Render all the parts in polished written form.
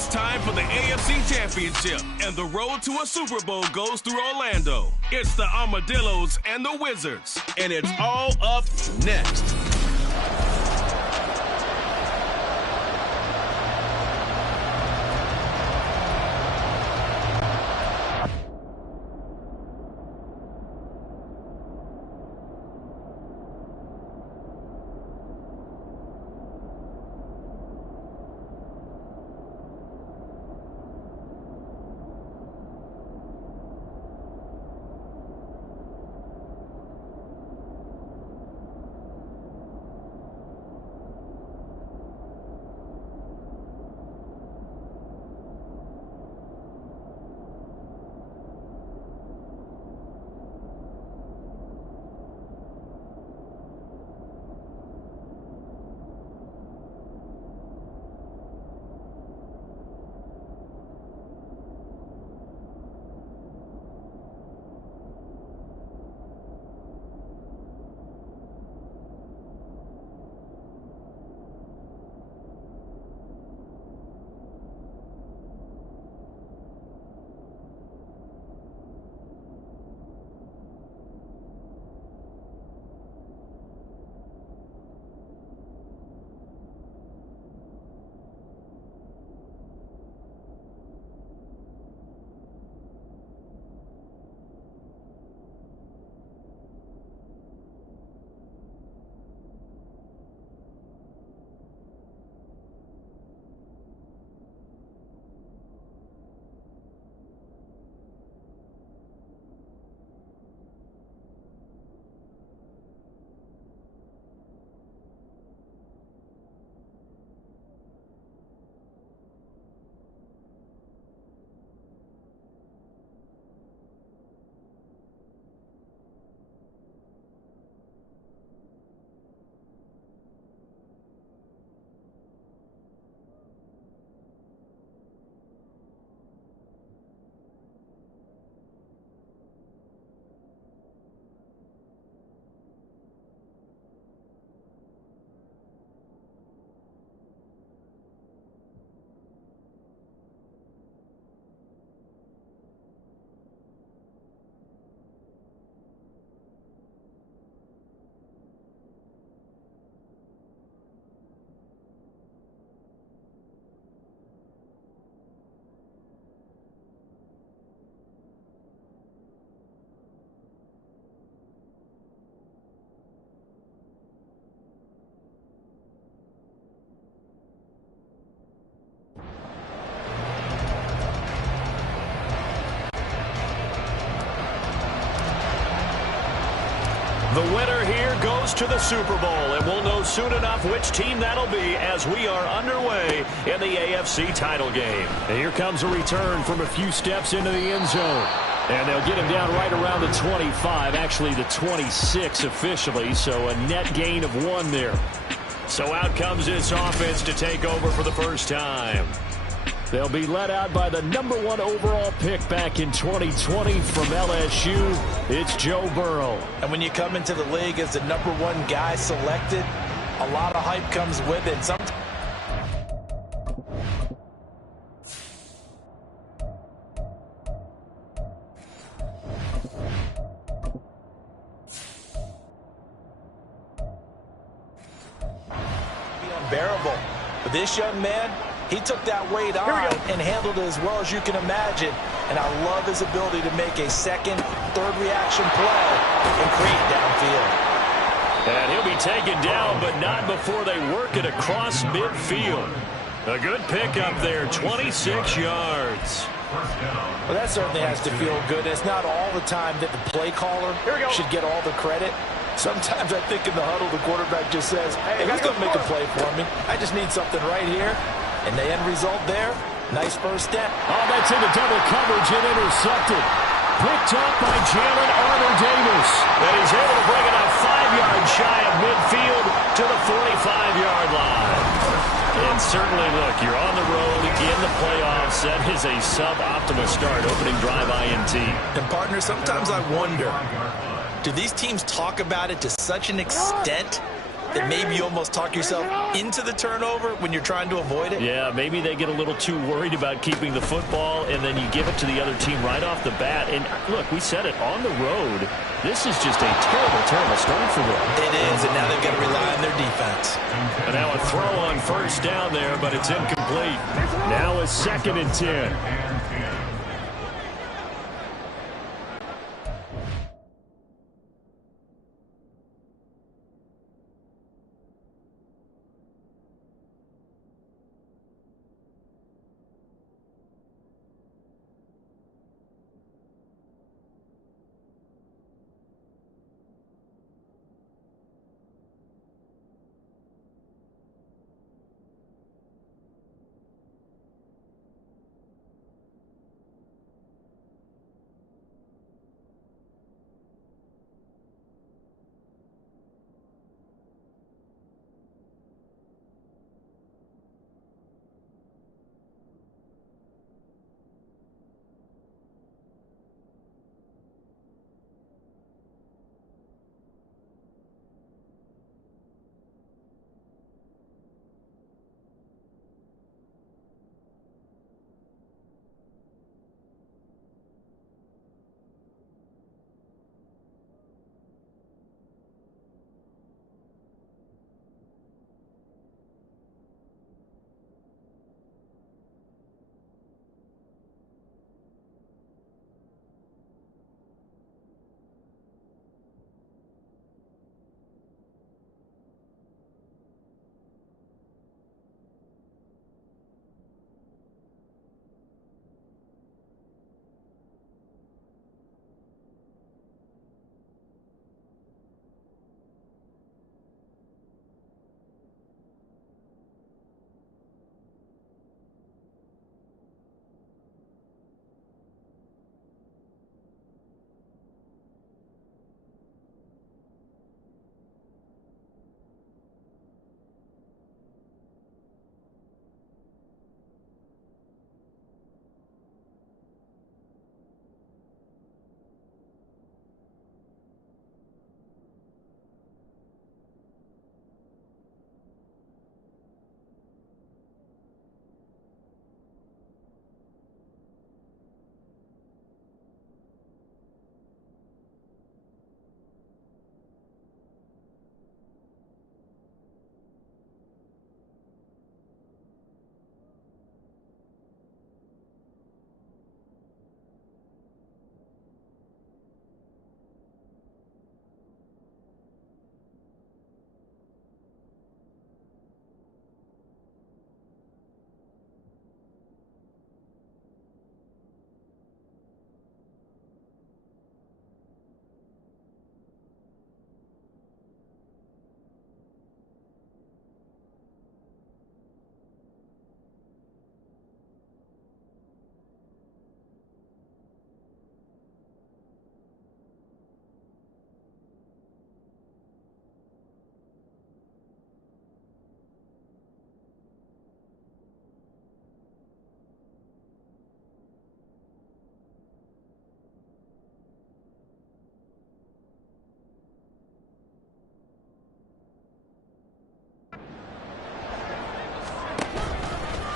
It's time for the AFC Championship, and the road to a Super Bowl goes through Orlando. It's the Armadillos and the Wizards, and it's all up next. The winner here goes to the Super Bowl, and we'll know soon enough which team that'll be as we are underway in the AFC title game. And here comes a return from a few steps into the end zone. And they'll get him down right around the 25, actually the 26 officially, so a net gain of 1 there. So out comes this offense to take over for the first time. They'll be led out by the #1 overall pick back in 2020 from LSU. It's Joe Burrow. And when you come into the league as the #1 guy selected, a lot of hype comes with it. Unbearable. But this young man, he took that weight on and handled it as well as you can imagine. And I love his ability to make a second, third reaction play and create downfield. And he'll be taken down, but not before they work it across midfield. A good pickup there, 26 yards. Well, that certainly has to feel good. It's not all the time that the play caller should get all the credit. Sometimes I think in the huddle, the quarterback just says, hey, who's going to make a play for me? I just need something right here. And the end result there, nice first step. Oh, that's into double coverage and intercepted. Picked up by Jalen Armadillos. And he's able to bring it up 5 yards shy of midfield to the 45-yard line. And certainly, look, you're on the road in the playoffs. That is a suboptimal start, opening drive INT. And, partner, sometimes I wonder, do these teams talk about it to such an extent that maybe you almost talk yourself into the turnover when you're trying to avoid it? Yeah, maybe they get a little too worried about keeping the football, and then you give it to the other team right off the bat. And look, we said it, on the road, this is just a terrible, terrible start for them. It is, and now they've got to rely on their defense. And now a throw on first down there, but it's incomplete. Now a 2nd and 10.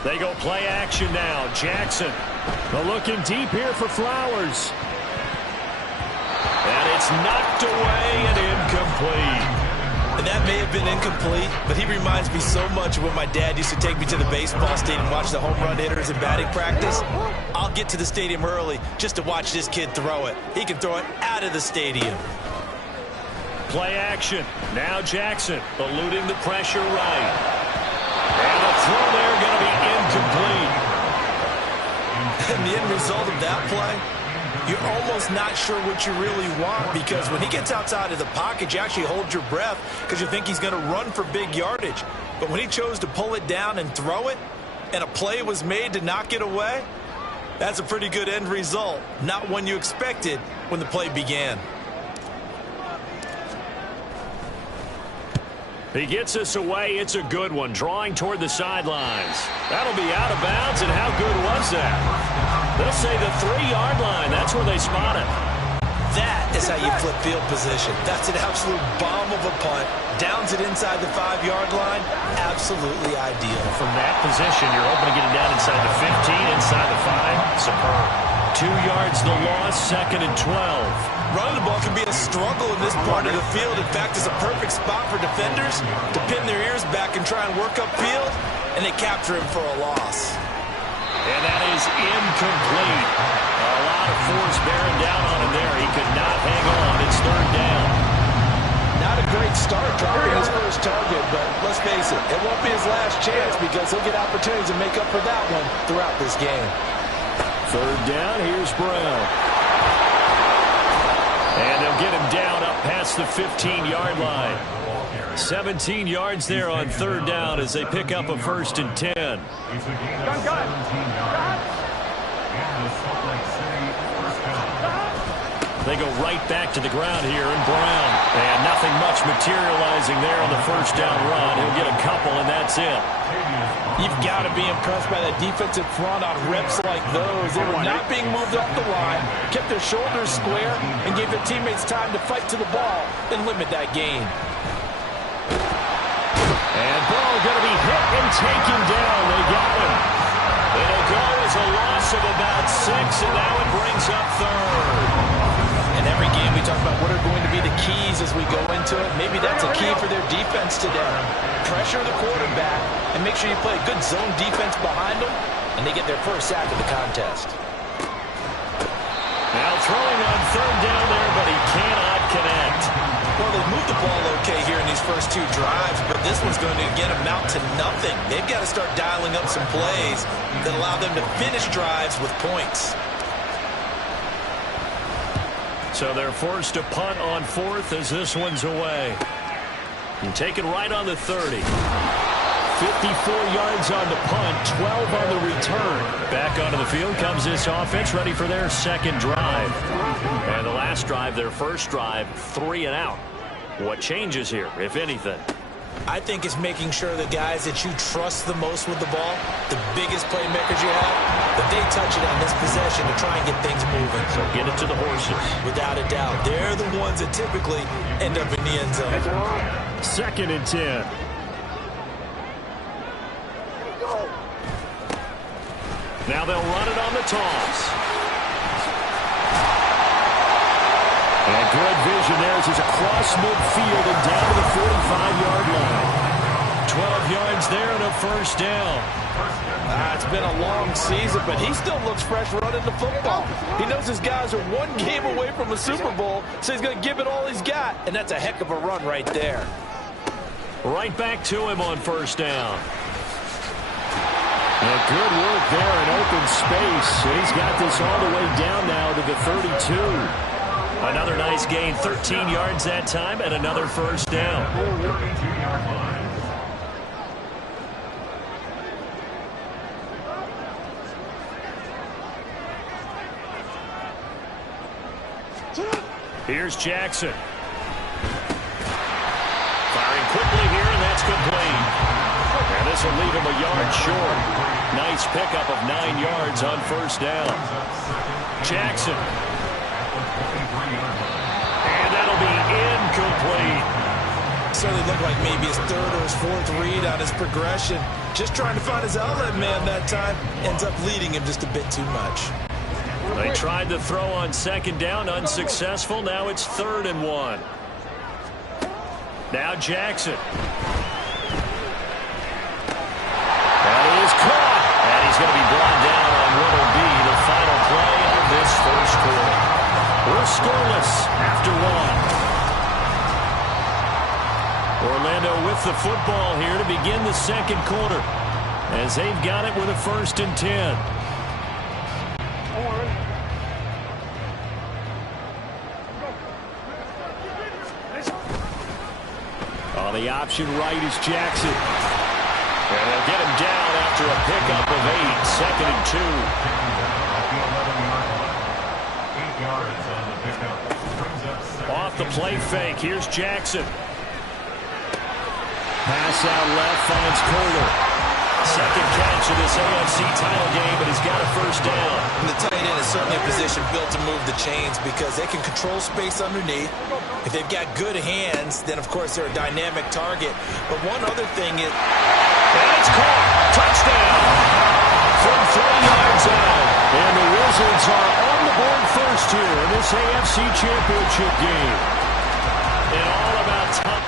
They go play action now. Jackson. But looking deep here for Flowers. And it's knocked away and incomplete. And that may have been incomplete, but he reminds me so much of when my dad used to take me to the baseball stadium and watch the home run hitters in batting practice. I'll get to the stadium early just to watch this kid throw it. He can throw it out of the stadium. Play action. Now Jackson eluding the pressure right. And the throw there going to be incomplete. And the end result of that play, you're almost not sure what you really want, because when he gets outside of the pocket, you actually hold your breath because you think he's going to run for big yardage. But when he chose to pull it down and throw it, and a play was made to knock it away, that's a pretty good end result. Not one you expected when the play began. He gets us away. It's a good one. Drawing toward the sidelines. That'll be out of bounds, and how good was that? They'll say the 3-yard line. That's where they spot it. That is how you flip field position. That's an absolute bomb of a punt. Downs it inside the 5-yard line. Absolutely ideal. From that position, you're hoping to get it down inside the 15, inside the 5. Superb. 2 yards the loss, 2nd and 12. Running the ball can be a struggle in this part of the field. In fact, it's a perfect spot for defenders to pin their ears back and try and work upfield, and they capture him for a loss. And that is incomplete. A lot of force bearing down on him there. He could not hang on. It's 3rd down. Not a great start dropping his first target, but let's face it, it won't be his last chance because he'll get opportunities to make up for that one throughout this game. 3rd down, here's Brown. And they'll get him down up past the 15-yard line. 17 yards there on 3rd down as they pick up a 1st and 10. They go right back to the ground here in Brown. And nothing much materializing there on the 1st down run. He'll get a couple, and that's it. You've got to be impressed by that defensive front on reps like those. They were not being moved off the line, kept their shoulders square, and gave their teammates time to fight to the ball and limit that gain. And ball going to be hit and taken down. They got him. It'll go as a loss of about 6, and now it brings up 3rd. In every game, we talk about what are going to be the keys as we go into it. Maybe that's a key for their defense today. Pressure the quarterback and make sure you play a good zone defense behind them, and they get their first sack of the contest. Now throwing on 3rd down there, but he cannot connect. Well, they've moved the ball okay here in these first 2 drives, but this one's going to get them out to nothing. They've got to start dialing up some plays that allow them to finish drives with points. So they're forced to punt on 4th as this one's away. And taken right on the 30. 54 yards on the punt, 12 on the return. Back onto the field comes this offense, ready for their 2nd drive. And the last drive, their 1st drive, 3 and out. What changes here, if anything? I think it's making sure the guys that you trust the most with the ball, the biggest playmakers you have, that they touch it on this possession to try and get things moving. So get it to the horses. Without a doubt. They're the ones that typically end up in the end zone. 2nd and 10. Now they'll run it on the toss. And good vision there as he's across midfield and down to the 45-yard line. 12 yards there and a 1st down. It's been a long season, but he still looks fresh running the football. He knows his guys are 1 game away from a Super Bowl, so he's going to give it all he's got, and that's a heck of a run right there. Right back to him on 1st down. And good work there in open space. And he's got this all the way down now to the 32. Another nice gain, 13 yards that time, and another 1st down. Here's Jackson. Firing quickly here, and that's complete. And this will leave him a yard short. Nice pickup of 9 yards on 1st down. Jackson. And that'll be incomplete. Certainly looked like maybe his 3rd or his 4th read on his progression. Just trying to find his outlet man that time. Ends up leading him just a bit too much. They tried to throw on 2nd down, unsuccessful. Now it's 3rd and 1. Now Jackson. That is caught. And he's going to be brought down on what will be the final play of this 1st quarter. We're scoreless after 1. Orlando with the football here to begin the 2nd quarter, as they've got it with a 1st and 10. On the option right is Jackson. And they'll get him down after a pickup of 8, 2nd and 2. Off the play fake, here's Jackson. Pass out left, finds Kohler. Second catch of this AFC title game, but he's got a first down. And the tight end is certainly a position built to move the chains because they can control space underneath. If they've got good hands, then, of course, they're a dynamic target. But one other thing is... And it's caught. Touchdown. From 3 yards out. And the Wizards are on the board first here in this AFC Championship game. And all about time.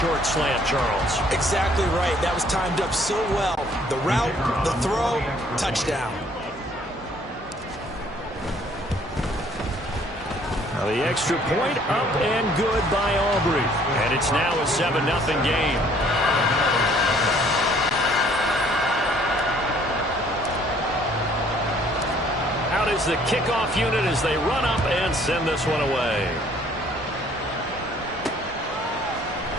Short slant, Charles. Exactly right. That was timed up so well. The route, the throw, touchdown. Now the extra point up and good by Aubrey. And it's now a 7-0 game. Out is the kickoff unit as they run up and send this one away.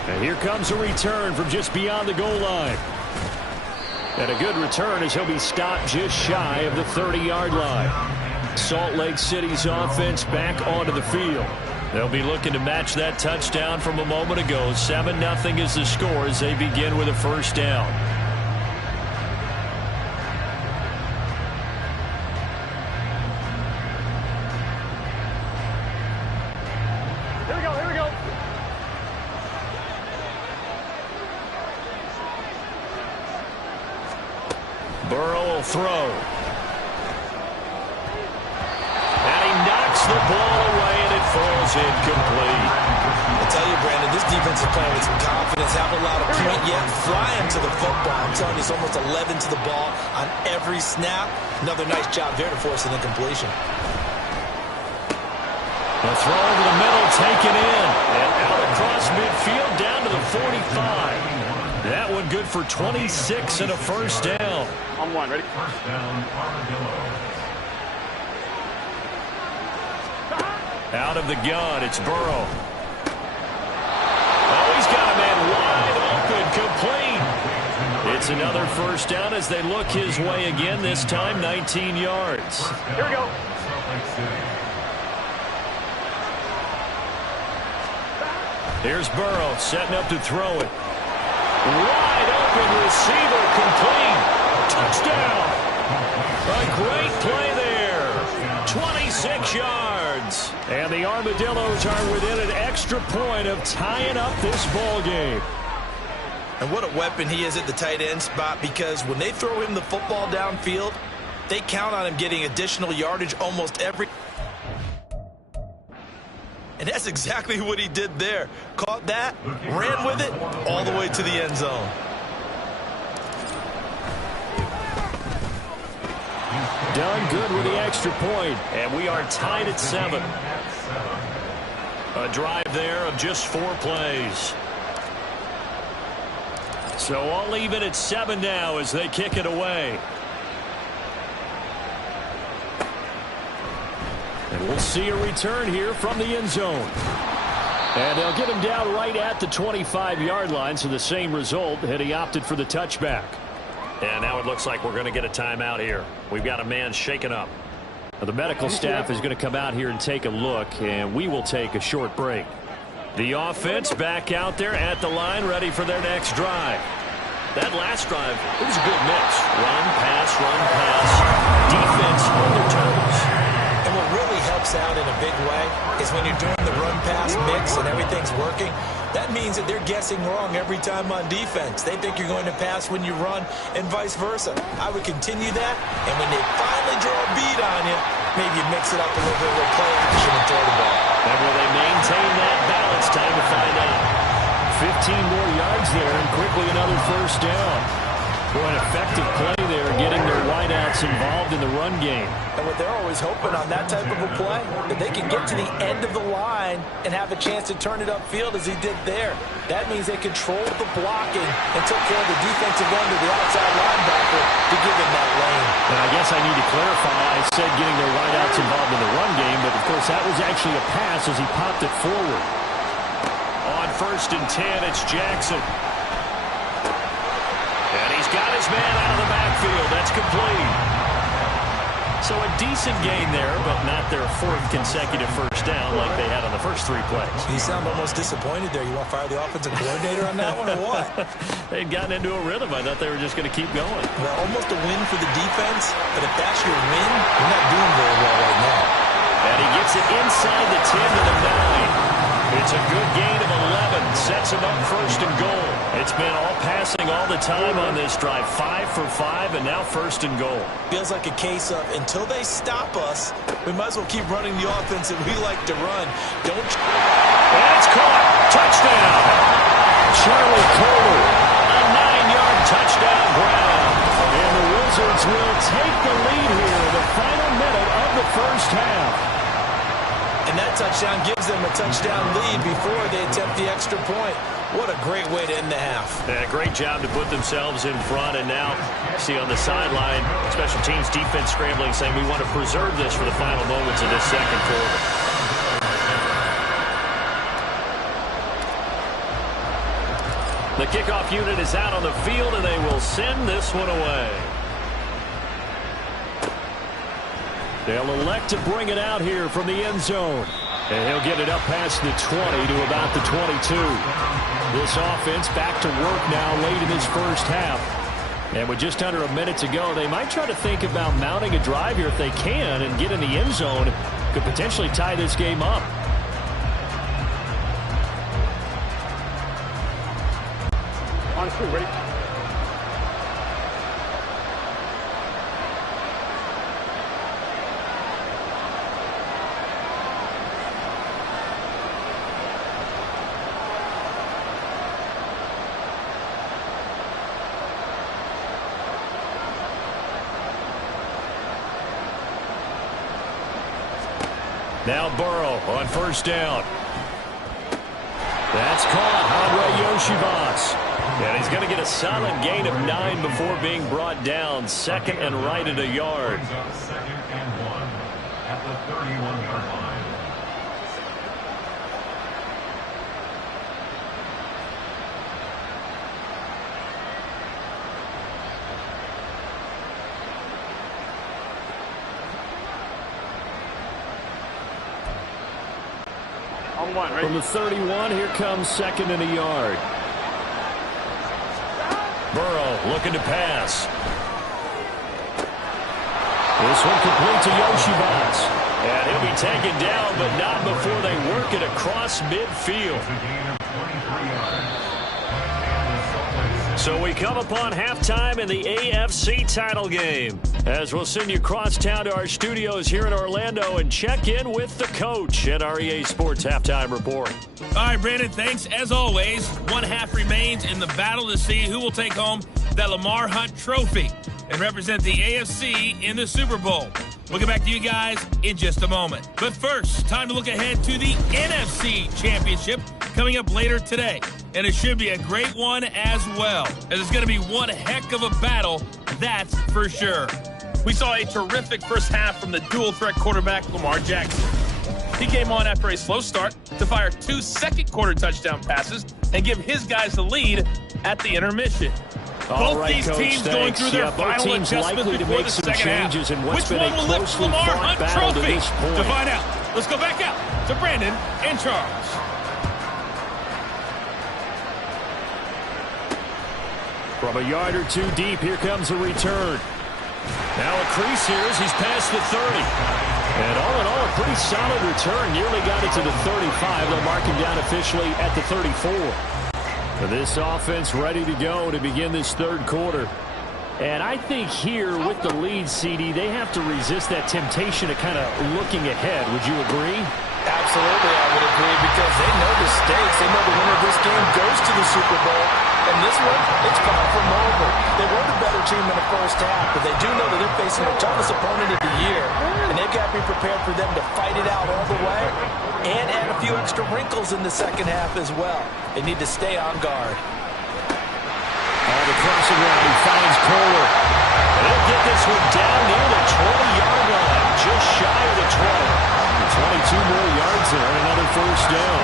And here comes a return from just beyond the goal line. And a good return as he'll be stopped just shy of the 30-yard line. Salt Lake City's offense back onto the field. They'll be looking to match that touchdown from a moment ago. 7-0 is the score as they begin with a first down. Here we go. Burrow will throw. And he knocks the ball away, and it falls incomplete. I tell you, Brandon, this defense is playing with some confidence. Haven't allowed a point yet. Flying to the football. I'm telling you, it's almost 11 to the ball on every snap. Another nice job there to force an incompletion. The throw over the middle, taken in. And out across midfield, down to the 45. That one good for 26 and a first down. On one, ready? First down, Armadillos. Out of the gun, it's Burrow. Oh, he's got a man wide open, complete. It's another first down as they look his way again, this time 19 yards. Here we go. Here's Burrow setting up to throw it. Wide open receiver, complete. Touchdown. A great play there. 26 yards. And the Armadillos are within an extra point of tying up this ball game. And what a weapon he is at the tight end spot, because when they throw him the football downfield, they count on him getting additional yardage almost every. And that's exactly what he did there. Caught that, ran with it, all the way to the end zone. Done good with the extra point, and we are tied at 7. A drive there of just 4 plays. So all even at 7 now as they kick it away. And we'll see a return here from the end zone. And they'll get him down right at the 25-yard line, so the same result had he opted for the touchback. And now it looks like we're going to get a timeout here. We've got a man shaken up. Now, the medical staff is going to come out here and take a look, and we will take a short break. The offense back out there at the line, ready for their next drive. That last drive, it was a good mix. Run, pass, defense on their toes. And what really helps out in a big way is when you're doing the run-pass mix and everything's working, that means that they're guessing wrong every time on defense. They think you're going to pass when you run and vice versa. I would continue that, and when they finally draw a beat on you, maybe you mix it up a little bit with play action and throw the ball. And will they maintain that balance? Time to find out. 15 more yards there, and quickly another first down. Boy, an effective play there, getting their wideouts involved in the run game. And what they're always hoping on that type of a play, that they can get to the end of the line and have a chance to turn it upfield as he did there. That means they controlled the blocking and took care of the defensive end of the outside linebacker to give him that lane. And I guess I need to clarify, I said getting their wideouts involved in the run game, but of course that was actually a pass as he popped it forward. On 1st and 10, it's Jackson. And he's got his man out of the backfield. That's complete. So a decent gain there, but not their 4th consecutive first down like they had on the first 3 plays. You sound almost disappointed there. You want to fire the offensive coordinator on that one or what? They'd gotten into a rhythm. I thought they were just going to keep going. Well, almost a win for the defense, but if that's your win, you're not doing very well right now. And he gets it inside the 10 to the 9. It's a good gain of 11. Sets him up 1st and goal. It's been all passing all the time on this drive. 5 for 5, and now 1st and goal. Feels like a case of until they stop us, we might as well keep running the offense that we like to run. Don't. And it's caught. Touchdown. Charlie Kohler. A 9-yard touchdown grab. And the Wizards will take the lead here in the final minute of the first half. And that touchdown gives them a touchdown lead before they attempt the extra point. What a great way to end the half. Yeah, great job to put themselves in front. And now, see on the sideline, special teams defense scrambling, saying we want to preserve this for the final moments of this second quarter. The kickoff unit is out on the field, and they will send this one away. They'll elect to bring it out here from the end zone. And he'll get it up past the 20 to about the 22. This offense back to work now late in this first half. And with just under a minute to go, they might try to think about mounting a drive here if they can and get in the end zone. Could potentially tie this game up. On two, ready? Now Burrow on first down. That's caught. Andre Yoshivas. And he's going to get a solid gain of 9 before being brought down. Second and right at a yard. Second and 1 at the 31-yard line. On one, ready? From the 31, here comes second and a yard. Burrow looking to pass. This one complete to Yoshivas. And he'll be taken down, but not before they work it across midfield. So we come upon halftime in the AFC title game, as we'll send you across town to our studios here in Orlando and check in with the coach at our EA Sports Halftime Report. All right, Brandon, thanks. As always, one half remains in the battle to see who will take home that Lamar Hunt trophy and represent the AFC in the Super Bowl. We'll get back to you guys in just a moment. But first, time to look ahead to the NFC Championship coming up later today. And it should be a great one as well, as it's going to be one heck of a battle, that's for sure. We saw a terrific first half from the dual-threat quarterback, Lamar Jackson. He came on after a slow start to fire 2 second-quarter touchdown passes and give his guys the lead at the intermission. Both these teams going through their final adjustments before the second half. Which one will lift Lamar Hunt trophy? To find out, let's go back out to Brandon and Charles. From a yard or two deep, here comes a return. Now a crease here as he's past the 30. And all in all, a pretty solid return. Nearly got it to the 35. They'll mark him down officially at the 34. This offense ready to go to begin this third quarter. And I think here with the lead, CD, they have to resist that temptation of kind of looking ahead. Would you agree? Absolutely, I would agree, because they know the stakes. They know the winner of this game goes to the Super Bowl. And this one, it's far from over. They were the better team in the first half, but they do know that they're facing their toughest opponent of the year. And they've got to be prepared for them to fight it out all the way and add a few extra wrinkles in the second half as well. They need to stay on guard. The crossing route, he finds Kohler. And he'll get this one down near the 20-yard line, just shy of the 20. 22 more yards there and another first down.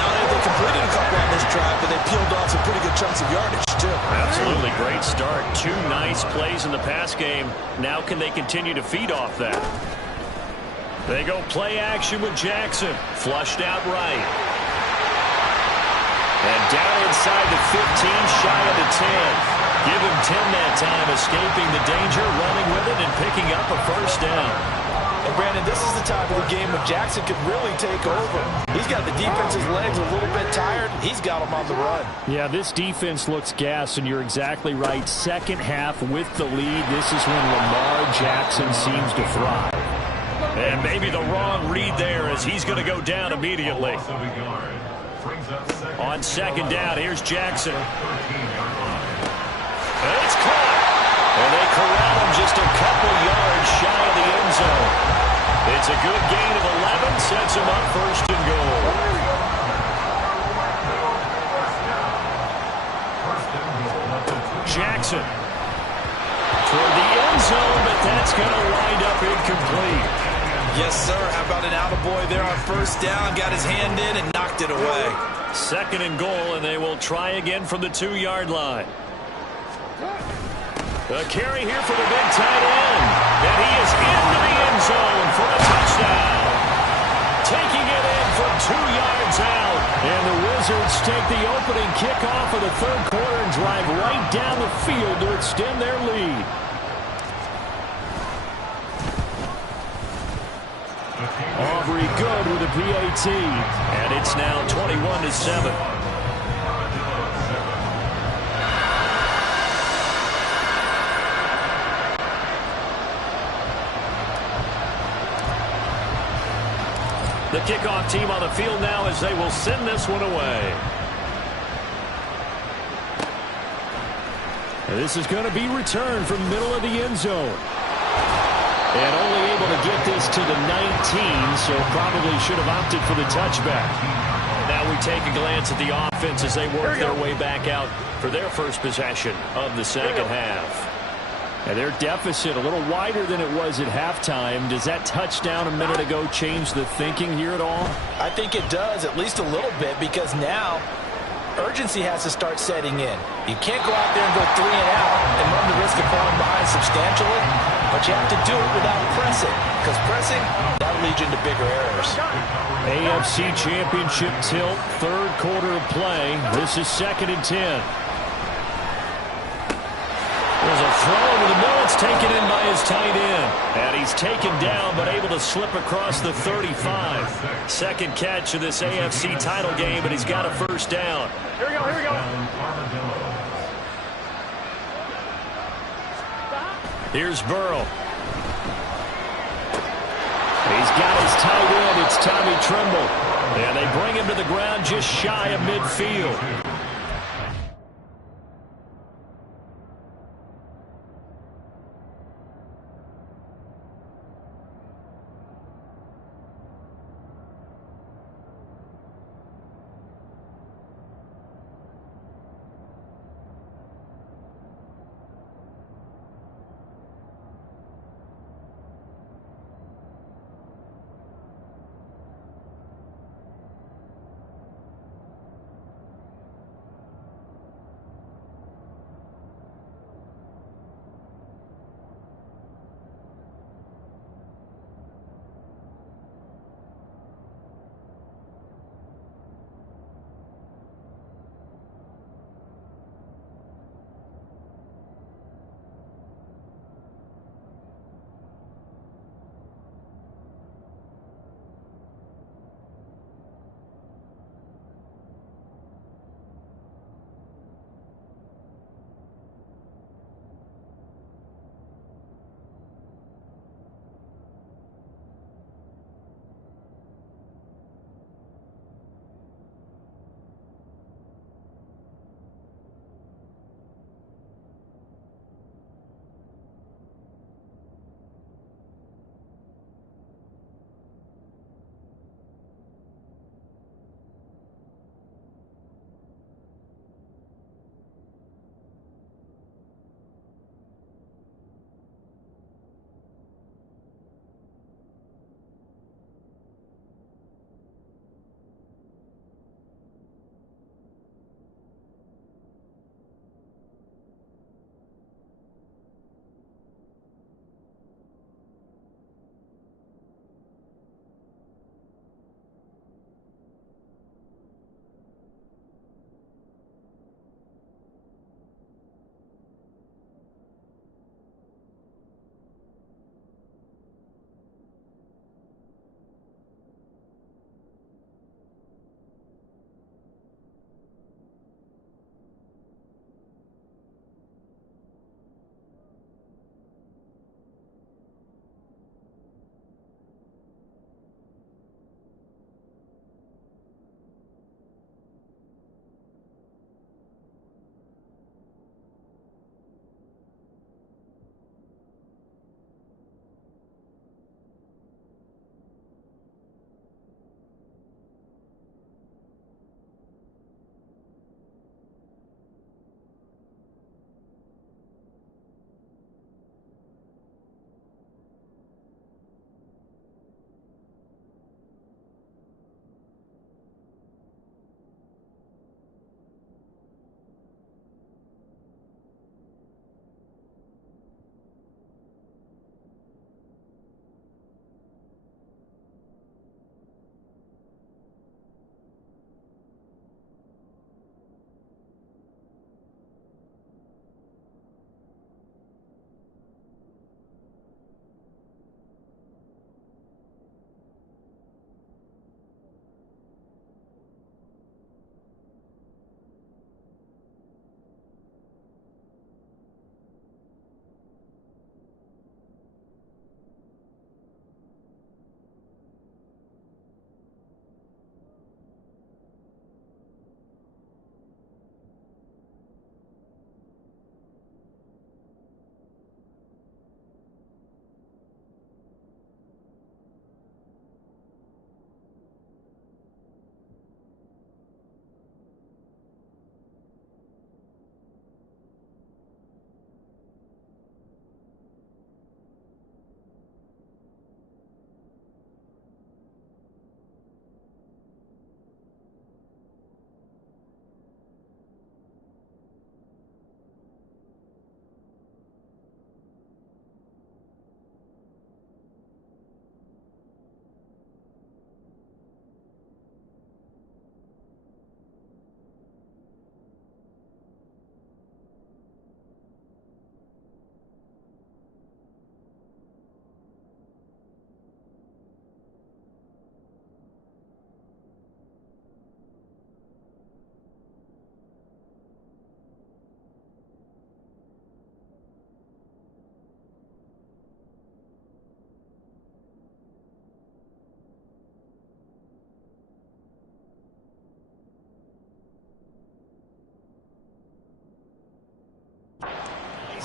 Not only they completed a couple on this drive, but they peeled off some pretty good chunks of yardage, too. Absolutely great start. 2 nice plays in the pass game. Now can they continue to feed off that? They go play action with Jackson. Flushed out right. And down inside the 15, shy of the 10. Give him 10 that time, escaping the danger, running with it, and picking up a first down. And Brandon, this is the time of the game when Jackson could really take over. He's got the defense's legs a little bit tired. He's got them on the run. Yeah, this defense looks gassed, and you're exactly right. Second half with the lead, this is when Lamar Jackson seems to thrive. And maybe the wrong read there as he's going to go down immediately. On second down, here's Jackson. And it's caught. And they corral him just a couple yards shy of the end zone. It's a good gain of 11, sets him up first and goal. Jackson toward the end zone, but that's going to wind up incomplete. Yes, sir. How about an attaboy there on first down? Got his hand in and knocked it away. Second and goal, and they will try again from the 2-yard line. A carry here for the big tight end. And he is into the end zone for a touchdown. Taking it in from 2 yards out. And the Wizards take the opening kickoff of the third quarter and drive right down the field to extend their lead. Aubrey good with a PAT. And it's now 21-7. The kickoff team on the field now as they will send this one away. And this is going to be returned from middle of the end zone. And only able to get this to the 19, so probably should have opted for the touchback. Now we take a glance at the offense as they work their way back out for their first possession of the second half. And their deficit a little wider than it was at halftime. Does that touchdown a minute ago change the thinking here at all? I think it does, at least a little bit, because now urgency has to start setting in. You can't go out there and go 3 and out and run the risk of falling behind substantially, but you have to do it without pressing, because pressing, that'll lead you into bigger errors. AFC Championship tilt, third quarter of play. This is 2nd and 10. There's a throw over the middle. It's taken in by his tight end. And he's taken down but able to slip across the 35. Second catch of this AFC title game, but he's got a first down. Here we go, here we go. Here's Burrow. He's got his tight end. It's Tommy Tremble. And they bring him to the ground just shy of midfield.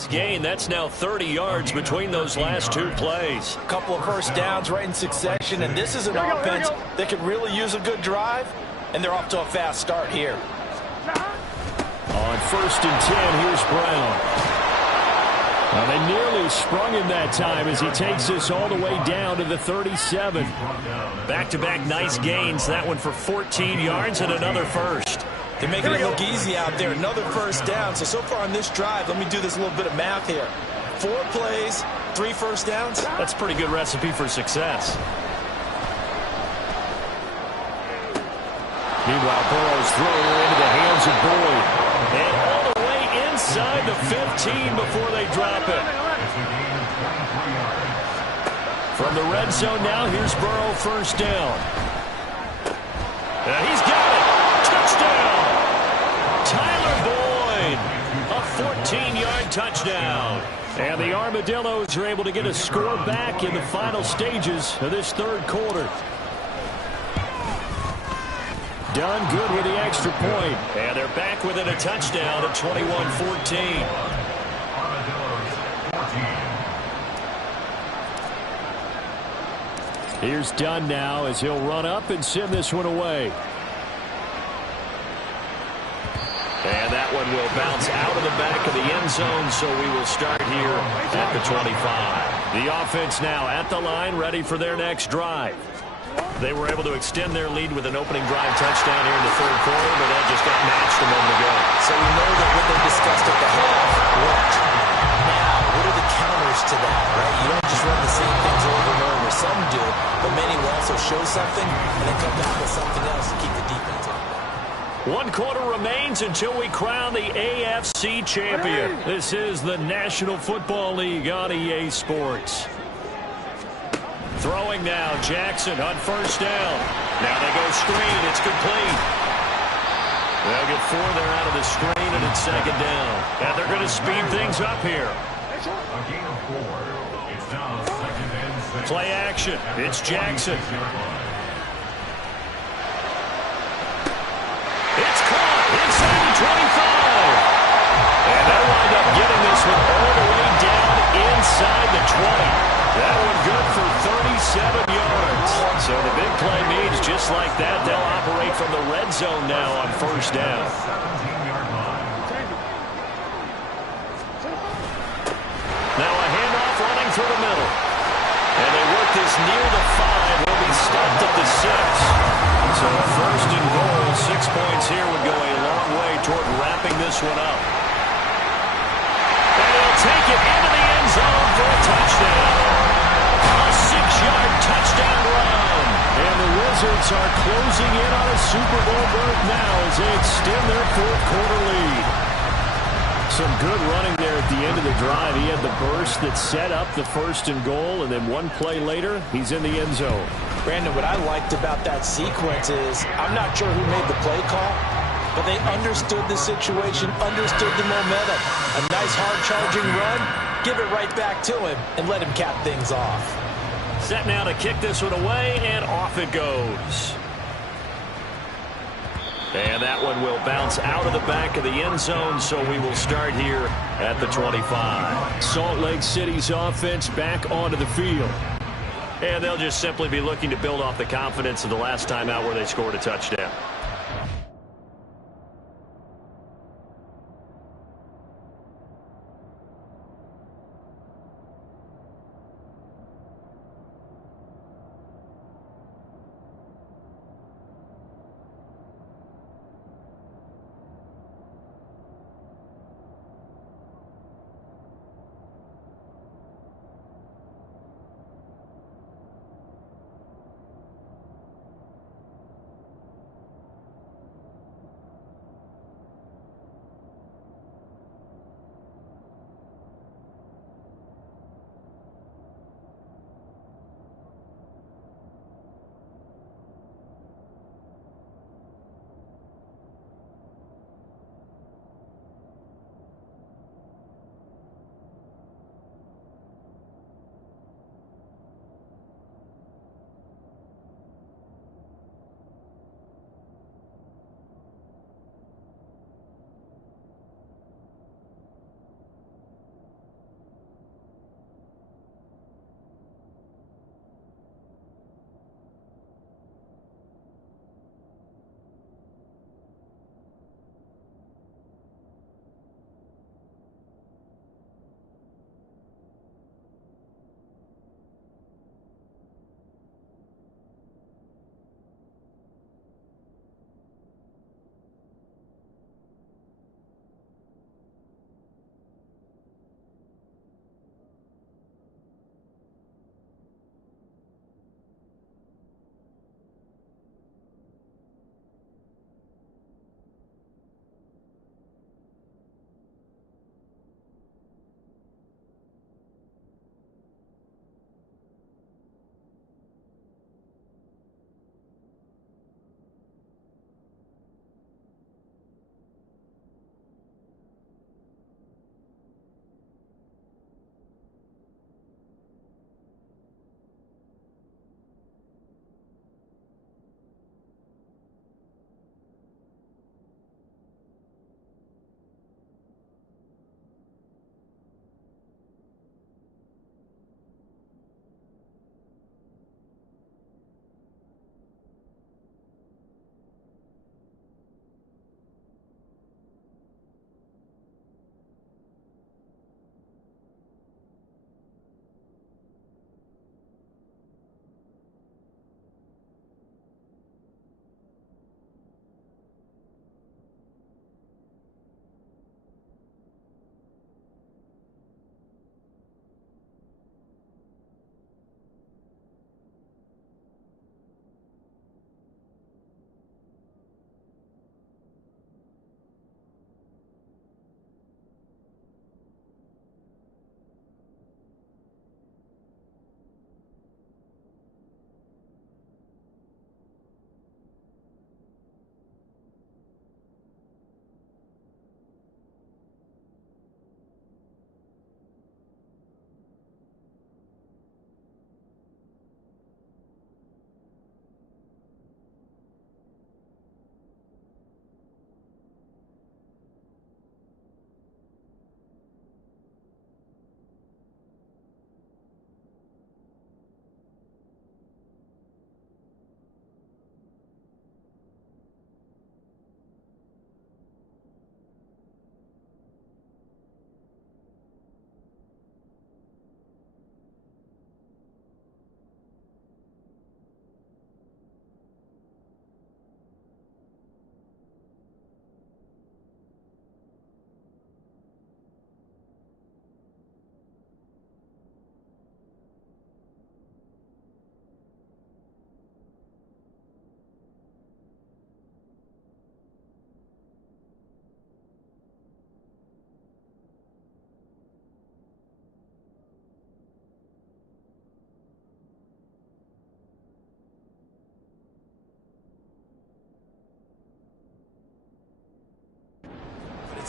yards gained. That's now 30 yards between those last two plays. A couple of first downs right in succession, and this is an offense that could really use a good drive, and they're off to a fast start here. On 1st and 10, here's Brown. Now they nearly sprung him that time as he takes this all the way down to the 37. Back-to-back nice gains. That one for 14 yards and another first. They're making it look easy out there. Another first down. So far on this drive, let me do this little bit of math here. 4 plays, 3 first downs. That's a pretty good recipe for success. Meanwhile, Burrow's throwing into the hands of Boyd. And all the way inside the 15 before they drop it. From the red zone now, here's Burrow, first down. And he's got it. Touchdown. Tyler Boyd. A 14-yard touchdown. And the Armadillos are able to get a score back in the final stages of this third quarter. Done good with the extra point. And they're back within a touchdown at 21-14. Here's Dunn now as he'll run up and send this one away. And that one will bounce out of the back of the end zone, so we will start here at the 25. The offense now at the line, ready for their next drive. They were able to extend their lead with an opening drive touchdown here in the third quarter, but that just got matched a moment ago. So we know that what they discussed at the half worked. Now, what are the counters to that, right? You don't just run the same things over and over. Some do, but many will also show something and then come back with something else to keep the defense in. 1 quarter remains until we crown the AFC champion. This is the National Football League on EA Sports. Throwing now, Jackson on first down. Now they go screen. It's complete. They'll get 4 there out of the screen, and it's second down. And they're going to speed things up here. A gain of 4. It's now second and 6. Play action. It's Jackson. It's caught inside the 25. And they'll wind up getting this one all the way down inside the 20. That one good for 37 yards. So the big play means just like that, they'll operate from the red zone now on first down. 17-yard line. Now a handoff running through the middle. And they work this near the 5. Will be stopped at the 6. So a first and goal, 6 points here would go a long way toward wrapping this one up. And he'll take it into the end zone for a touchdown. A 6-yard touchdown run. And the Wizards are closing in on a Super Bowl berth now as they extend their fourth quarter lead. Some good running there at the end of the drive. He had the burst that set up the first and goal, and then one play later, he's in the end zone. Brandon, what I liked about that sequence is I'm not sure who made the play call, but they understood the situation, understood the momentum. A nice hard-charging run, give it right back to him, and let him cap things off. Set now to kick this one away, and off it goes. And that one will bounce out of the back of the end zone, so we will start here at the 25. Salt Lake City's offense back onto the field. And they'll just simply be looking to build off the confidence of the last time out where they scored a touchdown.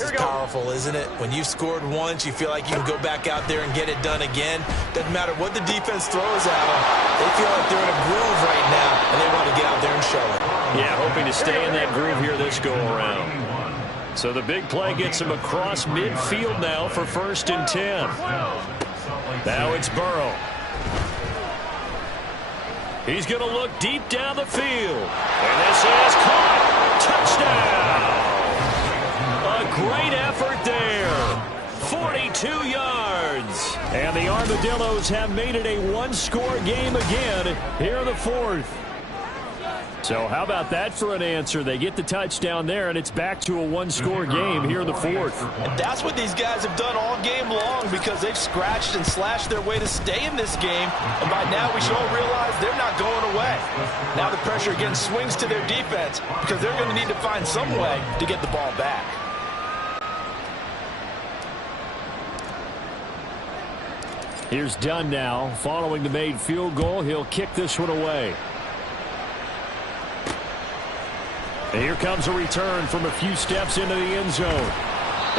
is powerful, isn't it? When you've scored once, you feel like you can go back out there and get it done again. Doesn't matter what the defense throws at them. They feel like they're in a groove right now, and they want to get out there and show it. Yeah, hoping to stay in that groove here this go-around. So the big play gets him across midfield now for 1st and 10. Now it's Burrow. He's going to look deep down the field. And this is caught. Touchdown. A great effort there. 42 yards. And the Armadillos have made it a one-score game again here in the 4th. So how about that for an answer? They get the touchdown there, and it's back to a one-score game here in the 4th. And that's what these guys have done all game long, because they've scratched and slashed their way to stay in this game. And by now we should all realize they're not going away. Now the pressure again swings to their defense, because they're going to need to find some way to get the ball back. Here's Dunn now. Following the made field goal, he'll kick this one away. And here comes a return from a few steps into the end zone.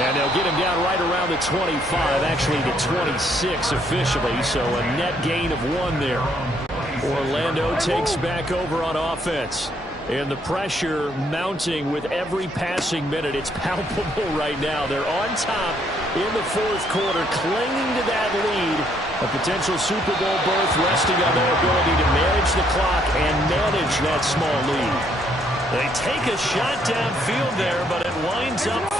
And they'll get him down right around the 25, actually the 26 officially, so a net gain of 1 there. Orlando takes back over on offense. And the pressure mounting with every passing minute. It's palpable right now. They're on top in the 4th quarter, clinging to that lead. A potential Super Bowl berth resting on their ability to manage the clock and manage that small lead. They take a shot downfield there, but it winds up.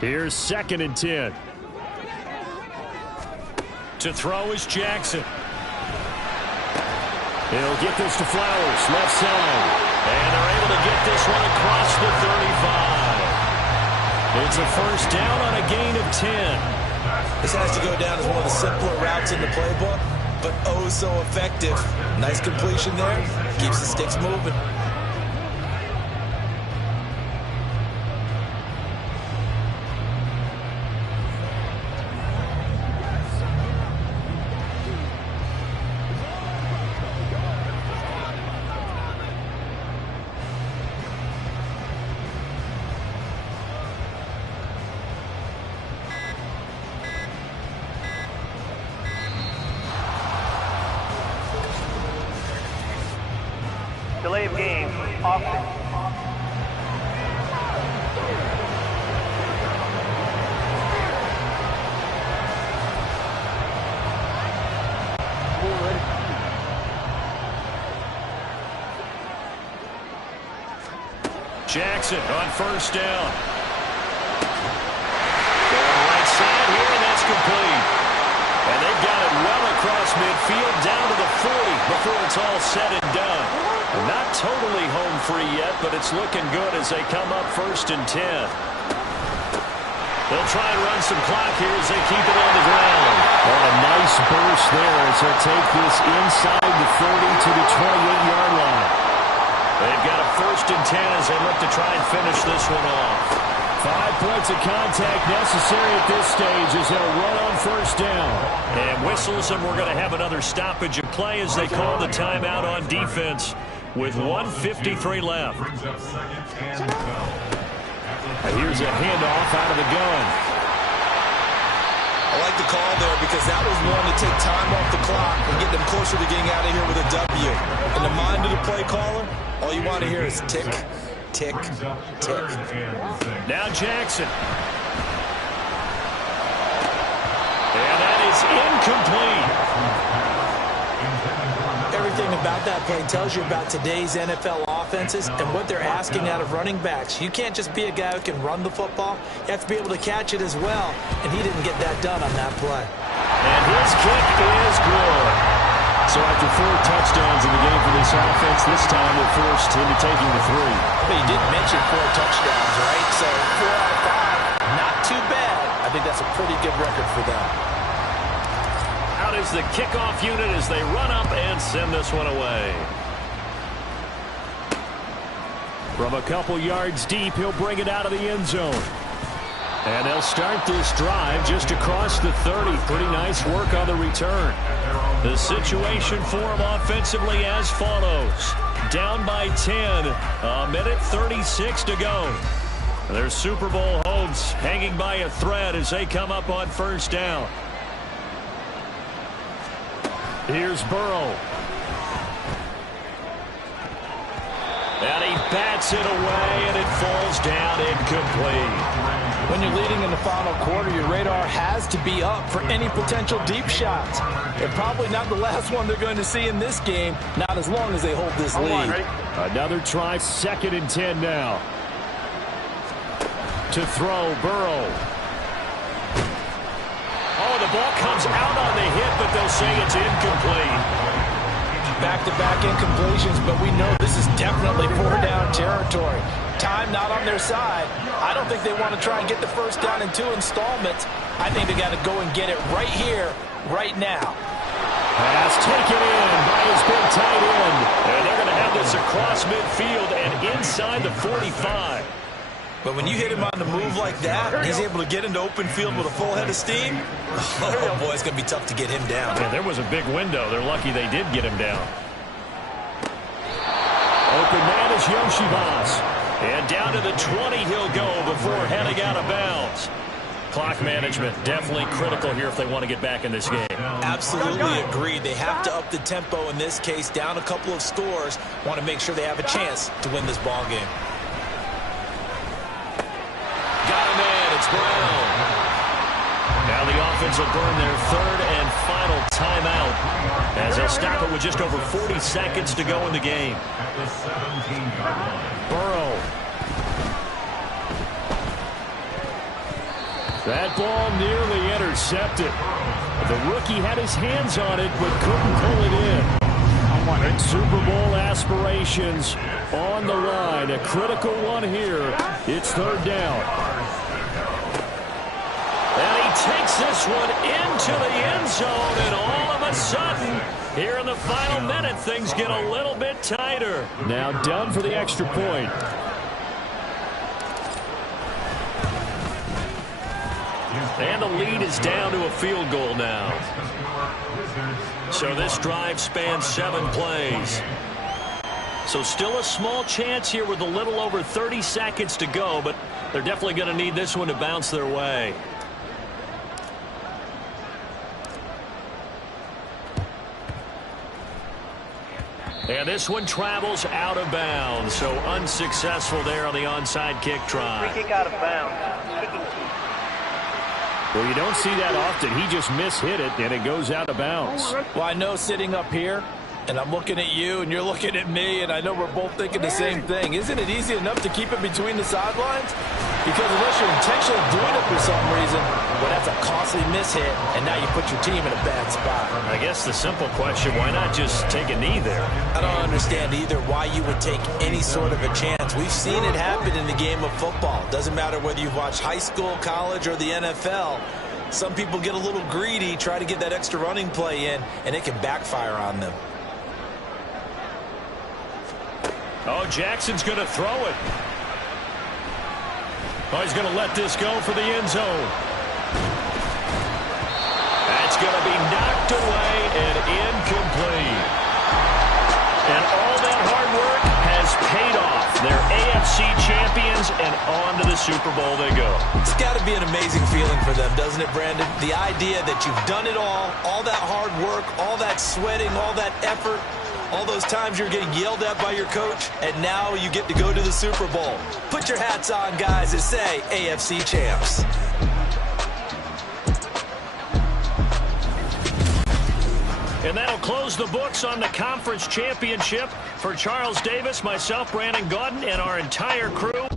Here's 2nd and 10. To throw is Jackson. He'll get this to Flowers, left side. And they're able to get this one across the 35. It's a 1st down on a gain of 10. This has to go down as one of the simpler routes in the playbook, but oh so effective. Nice completion there. Keeps the sticks moving. Delay of game, Austin. Jackson on 1st down. Going right side here, and that's complete. And they've got it well across midfield, down to the 40 before it's all said and done. Not totally home free yet, but it's looking good as they come up 1st and 10. They'll try and run some clock here as they keep it on the ground. And a nice burst there as they'll take this inside the 30 to the 28-yard line. They've got a 1st and 10 as they look to try and finish this one off. 5 points of contact necessary at this stage as they'll run on first down. And whistles, and we're going to have another stoppage of play as they call the timeout on defense with 1:53 left. Here's a handoff out of the gun. I like the call there because that was one to take time off the clock and get them closer to getting out of here with a W. In the mind of the play caller, all you want to hear is tick, tick, tick. Now Jackson. And that is incomplete. Everything about that play tells you about today's NFL offenses and what they're asking out of running backs. You can't just be a guy who can run the football. You have to be able to catch it as well, and he didn't get that done on that play. And his kick is good. So after 4 touchdowns in the game for this offense, this time they're forced into taking the 3. But you didn't mention 4 touchdowns, right? So 4 out of 5, not too bad. I think that's a pretty good record for them. Out is the kickoff unit as they run up and send this one away. From a couple yards deep, he'll bring it out of the end zone. And they'll start this drive just across the 30. Pretty nice work on the return. The situation for them offensively as follows. Down by 10, a minute 36 to go. Their Super Bowl hopes hanging by a thread as they come up on first down. Here's Burrow. And he bats it away, and it falls down incomplete. When you're leading in the final quarter, your radar has to be up for any potential deep shots. And probably not the last one they're going to see in this game, not as long as they hold this lead. Another try, 2nd and 10 now. To throw, Burrow. Oh, the ball comes out on the hit, but they'll say it's incomplete. Back-to-back incompletions, but we know this is definitely 4-down territory. Time not on their side. I don't think they want to try and get the first down in 2 installments. I think they got to go and get it right here, right now. Pass taken in by his big tight end. And they're going to have this across midfield and inside the 45. But when you hit him on the move like that, he's able to get into open field with a full head of steam. Oh, boy, it's going to be tough to get him down. Yeah, there was a big window. They're lucky they did get him down. Open man is Yoshibas. And down to the 20 he'll go before heading out of bounds. Clock management definitely critical here if they want to get back in this game. Absolutely agreed. They have to up the tempo in this case. Down a couple of scores. Want to make sure they have a chance to win this ball game. Got a man. It's Brown. Now the offense will burn their 3rd and final timeout as they'll stop it with just over 40 seconds to go in the game. Burrow. That ball nearly intercepted. The rookie had his hands on it but couldn't pull it in. Super Bowl aspirations on the line. A critical one here. It's 3rd down. And he takes this one into the end zone, and all of a sudden, here in the final minute, things get a little bit tighter. Now down for the extra point. And the lead is down to a field goal now. So this drive spans 7 plays. So still a small chance here with a little over 30 seconds to go, but they're definitely going to need this one to bounce their way. And this one travels out of bounds, so unsuccessful there on the onside kick try. Free kick out of bounds. Kicking team. Well, you don't see that often. He just mishit it, and it goes out of bounds. Well, I know sitting up here, and I'm looking at you, and you're looking at me, and I know we're both thinking the same thing. Isn't it easy enough to keep it between the sidelines? Because unless you're intentionally doing it for some reason, well, that's a costly mishit, and now you put your team in a bad spot. I guess the simple question, why not just take a knee there? I don't understand either why you would take any sort of a chance. We've seen it happen in the game of football. Doesn't matter whether you've watched high school, college, or the NFL. Some people get a little greedy, try to get that extra running play in, and it can backfire on them. Oh, Jackson's going to throw it. Oh, he's going to let this go for the end zone. That's going to be knocked away and incomplete. And all that hard work has paid off. They're AFC champions, and on to the Super Bowl they go. It's got to be an amazing feeling for them, doesn't it, Brandon? The idea that you've done it all that hard work, all that sweating, all that effort, all those times you're getting yelled at by your coach, and now you get to go to the Super Bowl. Put your hats on, guys, and say AFC champs. And that'll close the books on the conference championship. For Charles Davis, myself, Brandon Gaudin, and our entire crew,